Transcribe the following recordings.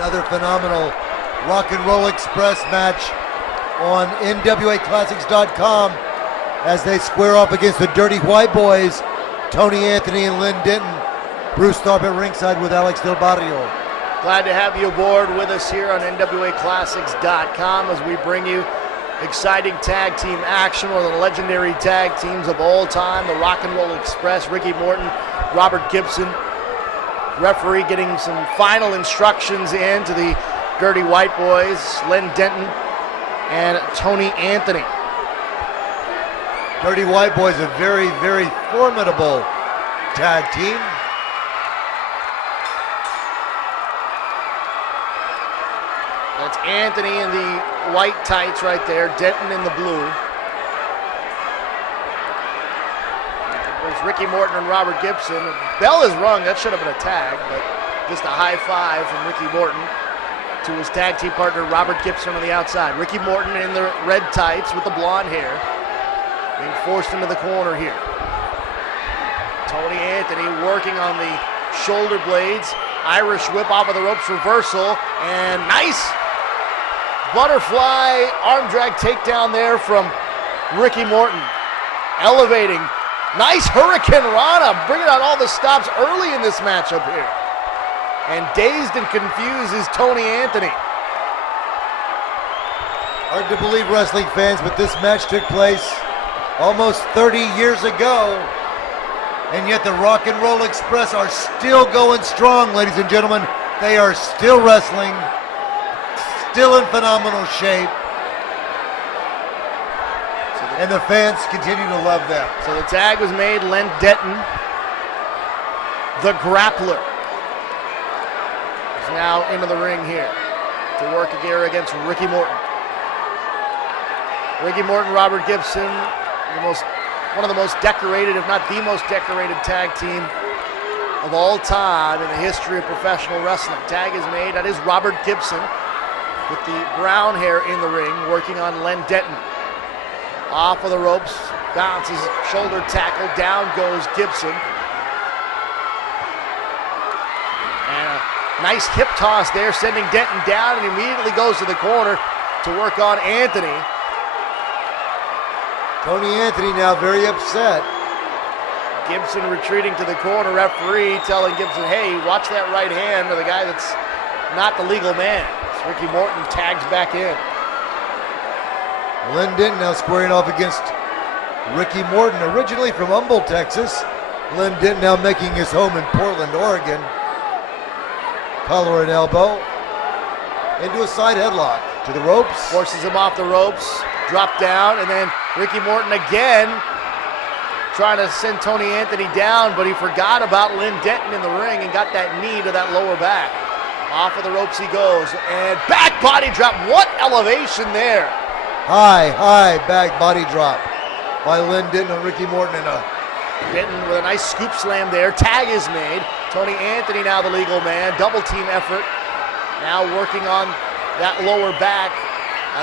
Another phenomenal Rock and Roll Express match on NWAClassics.com as they square off against the Dirty White Boys, Tony Anthony and Lynn Denton. Bruce Tharp at ringside with Alex Del Barrio. Glad to have you aboard with us here on NWAClassics.com as we bring you exciting tag team action, one of the legendary tag teams of all time, the Rock and Roll Express. Ricky Morton, Robert Gibson, referee getting some final instructions in to the Dirty White Boys, Lynn Denton and Tony Anthony. Dirty White Boys, a very, very formidable tag team. That's Anthony in the white tights right there, Denton in the blue. There's Ricky Morton and Robert Gibson. Bell is rung, that should have been a tag, but just a high five from Ricky Morton to his tag team partner, Robert Gibson on the outside. Ricky Morton in the red tights with the blonde hair, being forced into the corner here. Tony Anthony working on the shoulder blades. Irish whip off of the ropes reversal, and nice butterfly arm drag takedown there from Ricky Morton. Elevating. Nice Hurricane Rana, bringing out all the stops early in this matchup here. And dazed and confused is Tony Anthony. Hard to believe, wrestling fans, but this match took place almost 30 years ago. And yet the Rock and Roll Express are still going strong, ladies and gentlemen. They are still wrestling, still in phenomenal shape. And the fans continue to love them. So the tag was made. Len Denton, the grappler, is now into the ring here to work here against Ricky Morton. Ricky Morton, Robert Gibson, one of the most decorated, if not the most decorated tag team of all time in the history of professional wrestling. Tag is made. That is Robert Gibson with the brown hair in the ring, working on Len Denton. Off of the ropes, bounces, shoulder tackle, down goes Gibson. And a nice hip toss there, sending Denton down, and immediately goes to the corner to work on Anthony. Tony Anthony now very upset. Gibson retreating to the corner, referee telling Gibson, hey, watch that right hand of the guy that's not the legal man. So Ricky Morton tags back in. Lynn Denton now squaring off against Ricky Morton, originally from Humble, Texas. Lynn Denton now making his home in Portland, Oregon. Collar and elbow. Into a side headlock to the ropes. Forces him off the ropes, drop down, and then Ricky Morton again trying to send Tony Anthony down, but he forgot about Lynn Denton in the ring and got that knee to that lower back. Off of the ropes he goes, and back body drop. What elevation there. High back body drop by Lynn Denton on Ricky Morton. And Denton with a nice scoop slam there. Tag is made. Tony Anthony now the legal man. Double team effort. Now working on that lower back.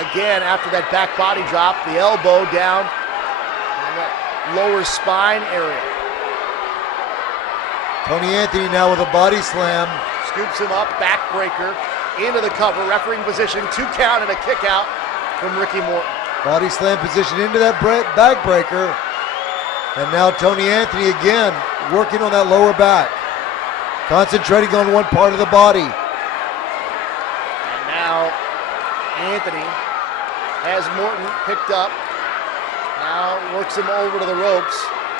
Again, after that back body drop, the elbow down on that lower spine area. Tony Anthony now with a body slam. Scoops him up, backbreaker, into the cover, refereeing position, 2 count and a kick out from Ricky Morton. Body slam position into that backbreaker. And now Tony Anthony again working on that lower back. Concentrating on one part of the body. And now Anthony has Morton picked up. Now works him over to the ropes.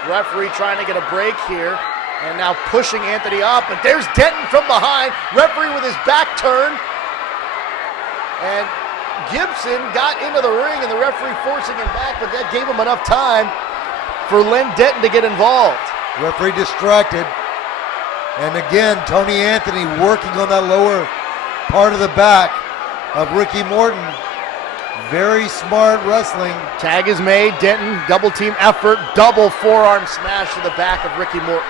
Referee trying to get a break here. And now pushing Anthony up. And there's Denton from behind. Referee with his back turned. And Gibson got into the ring and the referee forcing him back, but that gave him enough time for Lynn Denton to get involved. Referee distracted. And again, Tony Anthony working on that lower part of the back of Ricky Morton. Very smart wrestling. Tag is made. Denton, double team effort, double forearm smash to the back of Ricky Morton.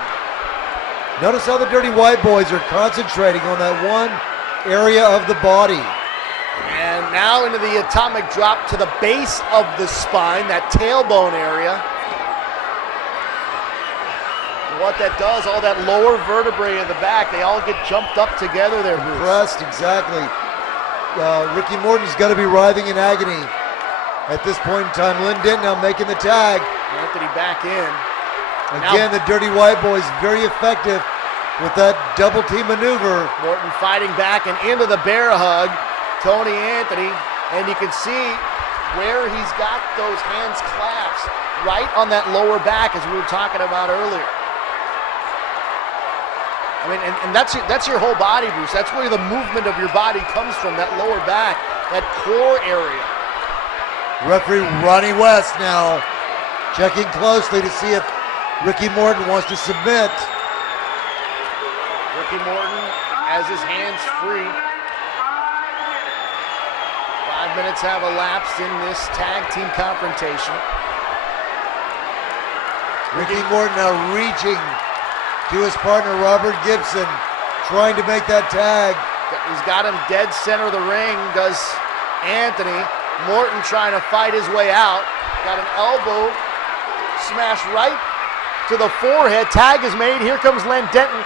Notice how the Dirty White Boys are concentrating on that one area of the body. And now into the atomic drop to the base of the spine, that tailbone area. what that does, all that lower vertebrae of the back, they all get jumped up together there, Bruce. Pressed, exactly. Ricky Morton's got to be writhing in agony at this point in time. Lynn Denton now making the tag. Anthony back in. Again, the Dirty White Boys very effective with that double team maneuver. Morton fighting back and into the bear hug. Tony Anthony, and you can see where he's got those hands clasped right on that lower back, as we were talking about earlier. I mean, and that's your whole body, Bruce. That's where the movement of your body comes from, that lower back, that core area. Referee Ronnie West now checking closely to see if Ricky Morton wants to submit. Ricky Morton has his hands free. 5 minutes have elapsed in this tag team confrontation. Ricky Morton now reaching to his partner Robert Gibson, trying to make that tag. He's got him dead center of the ring, does Anthony. Morton trying to fight his way out. Got an elbow smash right to the forehead. Tag is made. Here comes Len Denton.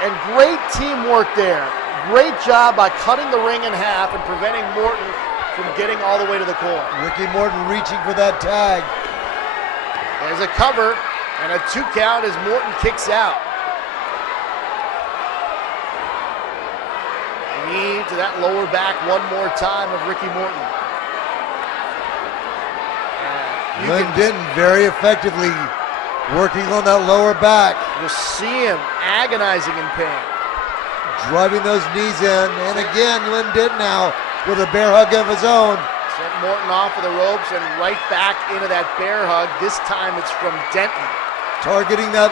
And great teamwork there. Great job by cutting the ring in half and preventing Morton from getting all the way to the corner. Ricky Morton reaching for that tag. There's a cover and a 2 count as Morton kicks out. Knee to that lower back one more time of Ricky Morton. Lynn Denton very effectively working on that lower back. You'll see him agonizing in pain. Driving those knees in. And again, Lynn Denton now with a bear hug of his own. Sent Morton off of the ropes and right back into that bear hug. This time it's from Denton. Targeting that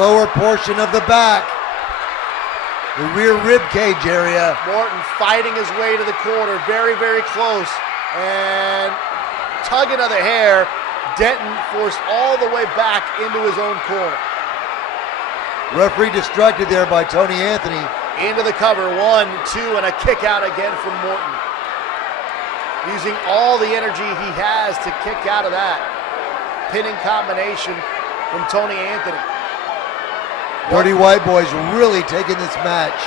lower portion of the back. The rear rib cage area. Morton fighting his way to the corner. Very, very close. And tugging of the hair. Denton forced all the way back into his own corner. Referee distracted there by Tony Anthony. Into the cover, 1, 2, and a kick out again from Morton. Using all the energy he has to kick out of that. Pinning combination from Tony Anthony. Dirty White Boys really taking this match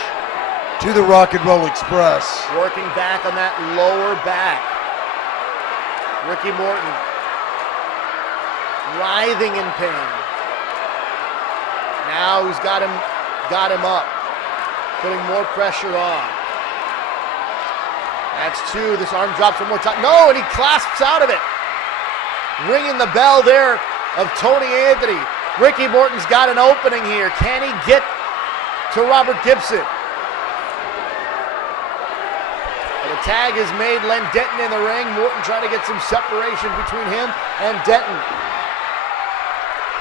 to the Rock and Roll Express. Working back on that lower back. Ricky Morton writhing in pain. Now he's got him up, putting more pressure on. That's 2. This arm drops one more time. No, and he clasps out of it. Ringing the bell there of Tony Anthony. Ricky Morton's got an opening here. Can he get to Robert Gibson? But a tag is made. Len Denton in the ring. Morton trying to get some separation between him and Denton.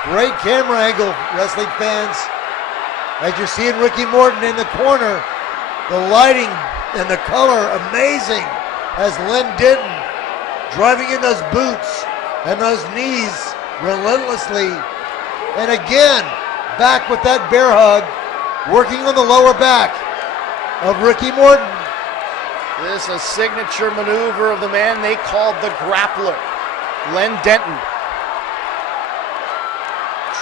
Great camera angle, wrestling fans. As you're seeing Ricky Morton in the corner, the lighting and the color amazing as Len Denton driving in those boots and those knees relentlessly. And again, back with that bear hug, working on the lower back of Ricky Morton. This is a signature maneuver of the man they called the Grappler, Len Denton.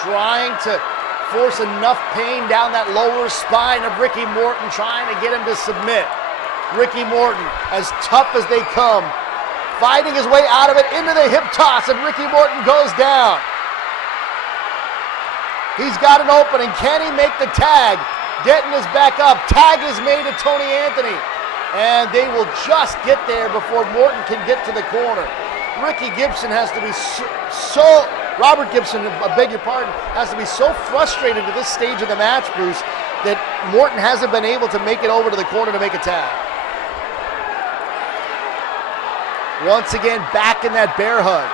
Trying to force enough pain down that lower spine of Ricky Morton, trying to get him to submit. Ricky Morton, as tough as they come, fighting his way out of it into the hip toss, and Ricky Morton goes down. He's got an opening. Can he make the tag? Denton is back up. Tag is made to Tony Anthony. And they will just get there before Morton can get to the corner. Ricky Gibson has to be Robert Gibson, I beg your pardon, has to be so frustrated at this stage of the match, Bruce, that Morton hasn't been able to make it over to the corner to make a tag. Once again, back in that bear hug.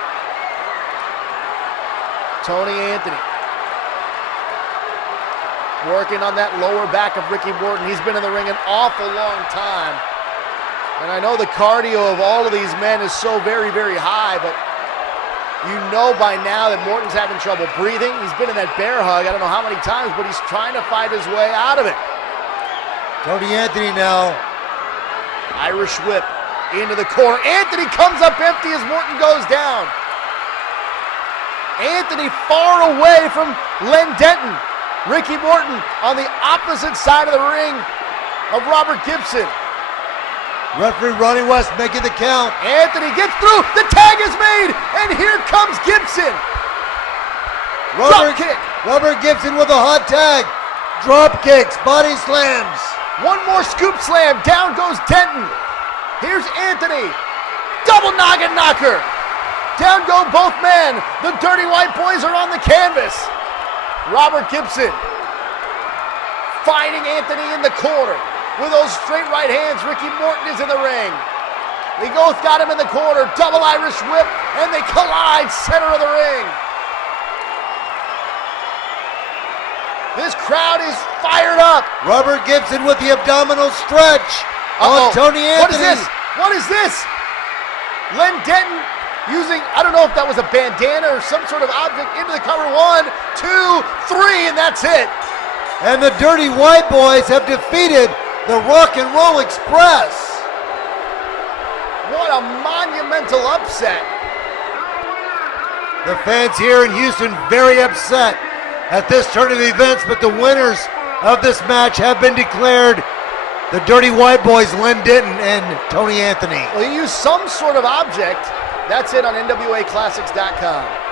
Tony Anthony. Working on that lower back of Ricky Morton. He's been in the ring an awful long time. And I know the cardio of all of these men is so very, very high, but you know by now that Morton's having trouble breathing. He's been in that bear hug I don't know how many times, but he's trying to fight his way out of it. Tony Anthony now. Irish whip into the corner. Anthony comes up empty as Morton goes down. Anthony far away from Len Denton, Ricky Morton on the opposite side of the ring of Robert Gibson. Referee Ronnie West making the count. Anthony gets through, the tag is made, and here comes Gibson. Drop kick. Robert Gibson with a hot tag. Drop kicks, body slams. One more scoop slam, down goes Denton. Here's Anthony, double noggin knocker. Down go both men. The Dirty White Boys are on the canvas. Robert Gibson fighting Anthony in the corner. With those straight right hands, Ricky Morton is in the ring. They both got him in the corner, double Irish whip, and they collide center of the ring. This crowd is fired up. Robert Gibson with the abdominal stretch on Tony Anthony. What is this? What is this? Len Denton using, I don't know if that was a bandana or some sort of object into the cover. 1, 2, 3, and that's it. And the Dirty White Boys have defeated the Rock and Roll Express. What a monumental upset. The fans here in Houston very upset at this turn of events, but the winners of this match have been declared the Dirty White Boys, Len Denton and Tony Anthony. Well, you use some sort of object. That's it on NWAClassics.com.